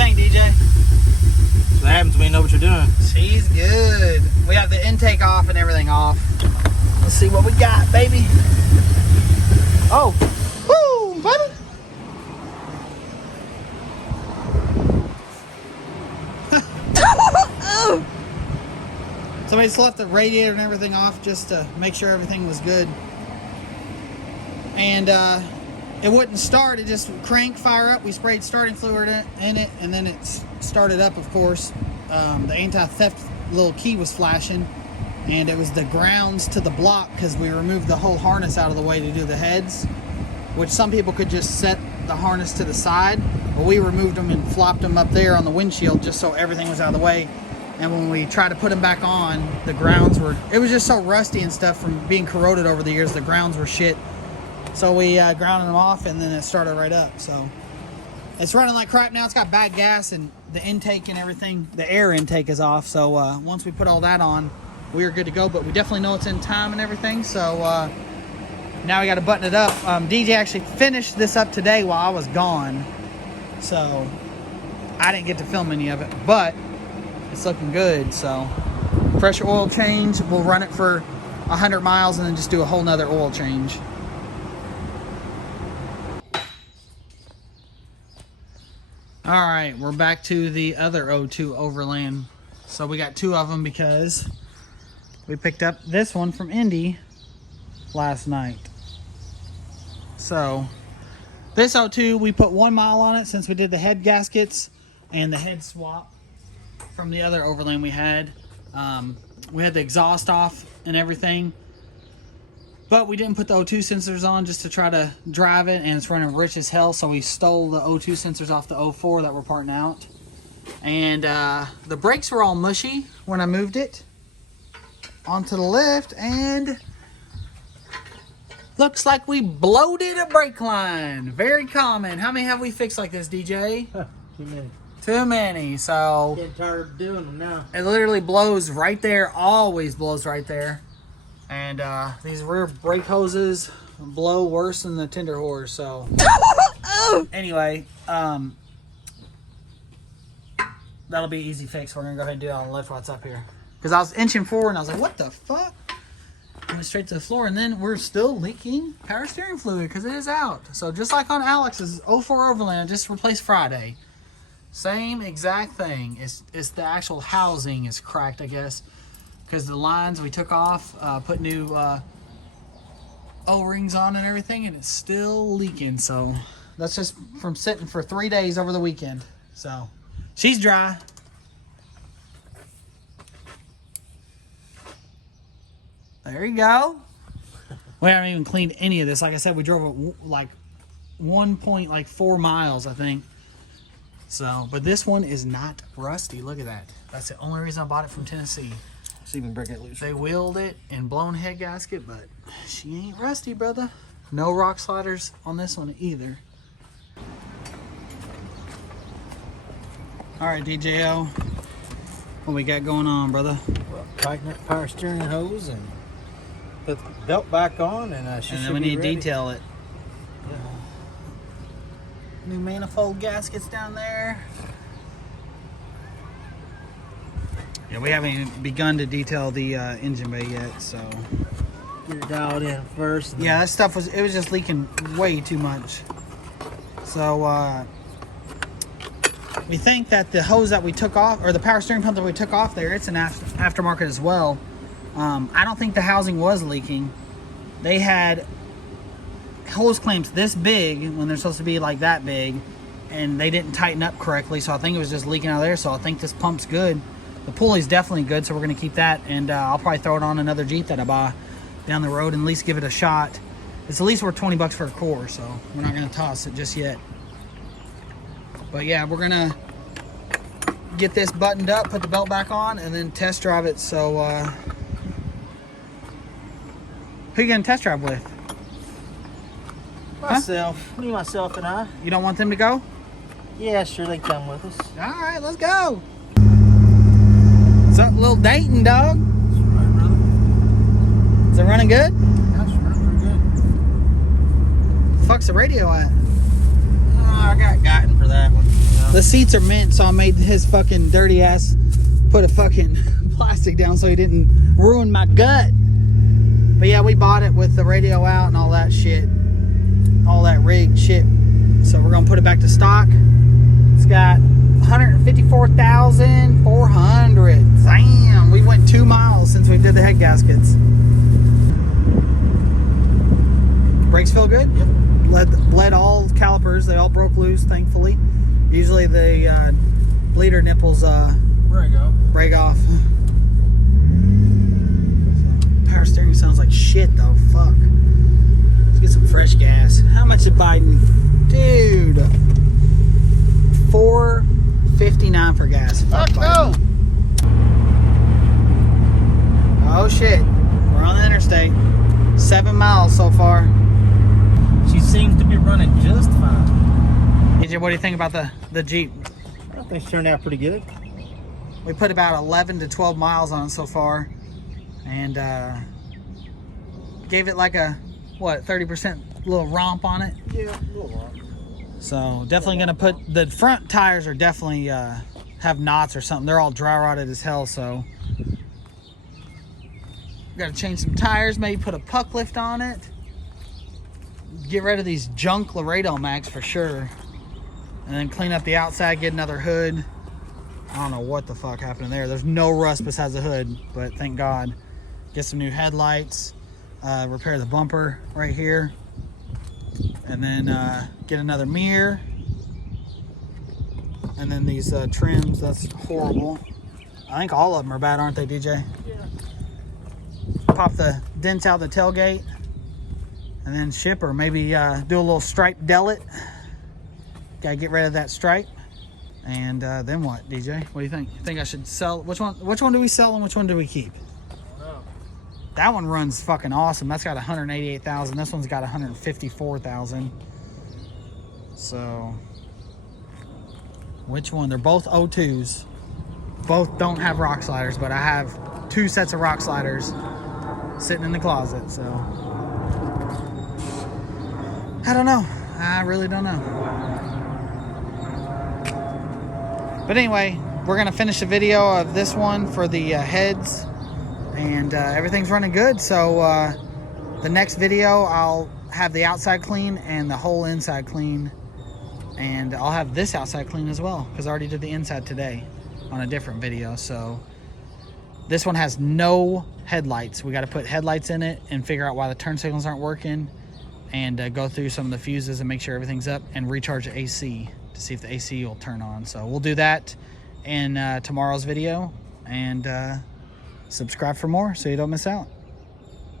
think, DJ? That's what happens when you know what you're doing. She's good. We have the intake off and everything off. Let's see what we got, baby. Oh, woo, baby. Somebody just left the radiator and everything off just to make sure everything was good. And it wouldn't start. It just crank, fire up. We sprayed starting fluid in it, and then it started up, of course. The anti-theft little key was flashing, and it was the grounds to the block because we removed the whole harness out of the way to do the heads, which some people could just set the harness to the side, but we removed them and flopped them up there on the windshield just so everything was out of the way. And when we tried to put them back on, the grounds were, it was just so rusty and stuff from being corroded over the years. The grounds were shit. So we grounded them off, and then it started right up. So it's running like crap now. It's got bad gas, and the intake and everything, the air intake is off. So once we put all that on, we are good to go. But we definitely know it's in time and everything. So now we got to button it up. DJ actually finished this up today while I was gone. So I didn't get to film any of it, but it's looking good. So pressure oil change, we'll run it for 100 miles and then just do a whole nother oil change. All right, we're back to the other O2 Overland. So we got two of them because we picked up this one from Indy last night. So this O2, we put 1 mile on it since we did the head gaskets and the head swap from the other Overland we had. We had the exhaust off and everything, but we didn't put the O2 sensors on just to try to drive it, and it's running rich as hell, so we stole the O2 sensors off the 04 that we're parting out. And the brakes were all mushy when I moved it onto the lift, and looks like we bloated a brake line. Very common. How many have we fixed like this, DJ? Too many. Too many. So Getting tired of doing them now. it literally blows right there. Always blows right there. And these rear brake hoses blow worse than the tender hose. So anyway, that'll be easy fix. We're gonna go ahead and do it on the lift while it's up here. Because I was inching forward and I was like, what the fuck? I went straight to the floor, and then we're still leaking power steering fluid because it is out. So just like on Alex's 04 Overland, just replaced Friday. Same exact thing. It's the actual housing is cracked, I guess, because the lines we took off, put new O-rings on and everything, and it's still leaking. So that's just from sitting for 3 days over the weekend. So she's dry. There you go. We haven't even cleaned any of this. Like I said, we drove it like 1.4 miles, I think. So, but this one is not rusty. Look at that. That's the only reason I bought it from Tennessee. Let's even break it loose. They wheeled it and blown head gasket, but she ain't rusty, brother. No rock sliders on this one either. All right, DJO. What we got going on, brother? Well, tighten that power steering hose and put the belt back on, and And then we need to detail it. Yeah. New manifold gaskets down there. Yeah, we haven't even begun to detail the engine bay yet, so. Get it dialed in first. Yeah, that stuff was just leaking way too much. So we think that the hose that we took off, or the power steering pump that we took off there, it's an aftermarket as well. I don't think the housing was leaking. They had hose clamps this big when they're supposed to be like that big, and they didn't tighten up correctly, so I think it was just leaking out of there. So I think this pump's good. The pulley's definitely good, so we're going to keep that, and I'll probably throw it on another Jeep that I buy down the road and at least give it a shot. It's at least worth 20 bucks for a core, so we're not going to toss it just yet. But yeah, we're going to get this buttoned up, put the belt back on, and then test drive it. So who you going to test drive with? Myself. Me, myself, and I. You don't want them to go? Yeah, sure, they come with us. All right, let's go. What's up, little Dayton, dog? That's right, brother. Is it running good? That's running pretty good. Fuck's the radio at? I got Guyton for that one. You know? the seats are mint, so I made his fucking dirty ass put a fucking plastic down so he didn't ruin my gut. But yeah, we bought it with the radio out and all that shit, all that rigged shit. So we're gonna put it back to stock. It's got 154,400. Damn, we went 2 miles since we did the head gaskets. Brakes feel good. Yep. Bled all calipers. They all broke loose, thankfully. Usually the bleeder nipples break off. Power steering sounds like shit though. Fuck. Let's get some fresh gas. How much is Biden? Dude. $4.59 for gas. Fuck no. Oh shit. We're on the interstate. 7 miles so far. She seems to be running just fine. AJ, what do you think about the Jeep? I think she turned out pretty good. We put about 11 to 12 miles on it so far, and gave it like a, what, 30% little romp on it? Yeah, a little romp. So definitely gonna put, the front tires are definitely have knots or something. They're all dry rotted as hell, so gotta change some tires, maybe put a puck lift on it. Get rid of these junk Laredo Max for sure. And then clean up the outside, get another hood. I don't know what the fuck happened there. There's no rust besides the hood, but thank God. Get some new headlights, repair the bumper right here, and then get another mirror. And then these trims, that's horrible. I think all of them are bad, aren't they, DJ? Yeah. Pop the dents out the tailgate, and then ship, or maybe do a little stripe dellet. Gotta get rid of that stripe. And then what, DJ? What do you think? You think I should sell? Which one do we sell and which one do we keep? I don't know. That one runs fucking awesome. That's got 188,000. This one's got 154,000. So, which one? They're both O2s. Both don't have rock sliders, but I have 2 sets of rock sliders sitting in the closet. So, I don't know. I really don't know. But anyway, we're gonna finish the video of this one for the heads, and everything's running good. So the next video, I'll have the outside clean and the whole inside clean, and I'll have this outside clean as well, because I already did the inside today on a different video. So this one has no headlights. We got to put headlights in it and figure out why the turn signals aren't working, and go through some of the fuses and make sure everything's up, and recharge the AC to see if the AC will turn on. So we'll do that in tomorrow's video, and subscribe for more so you don't miss out.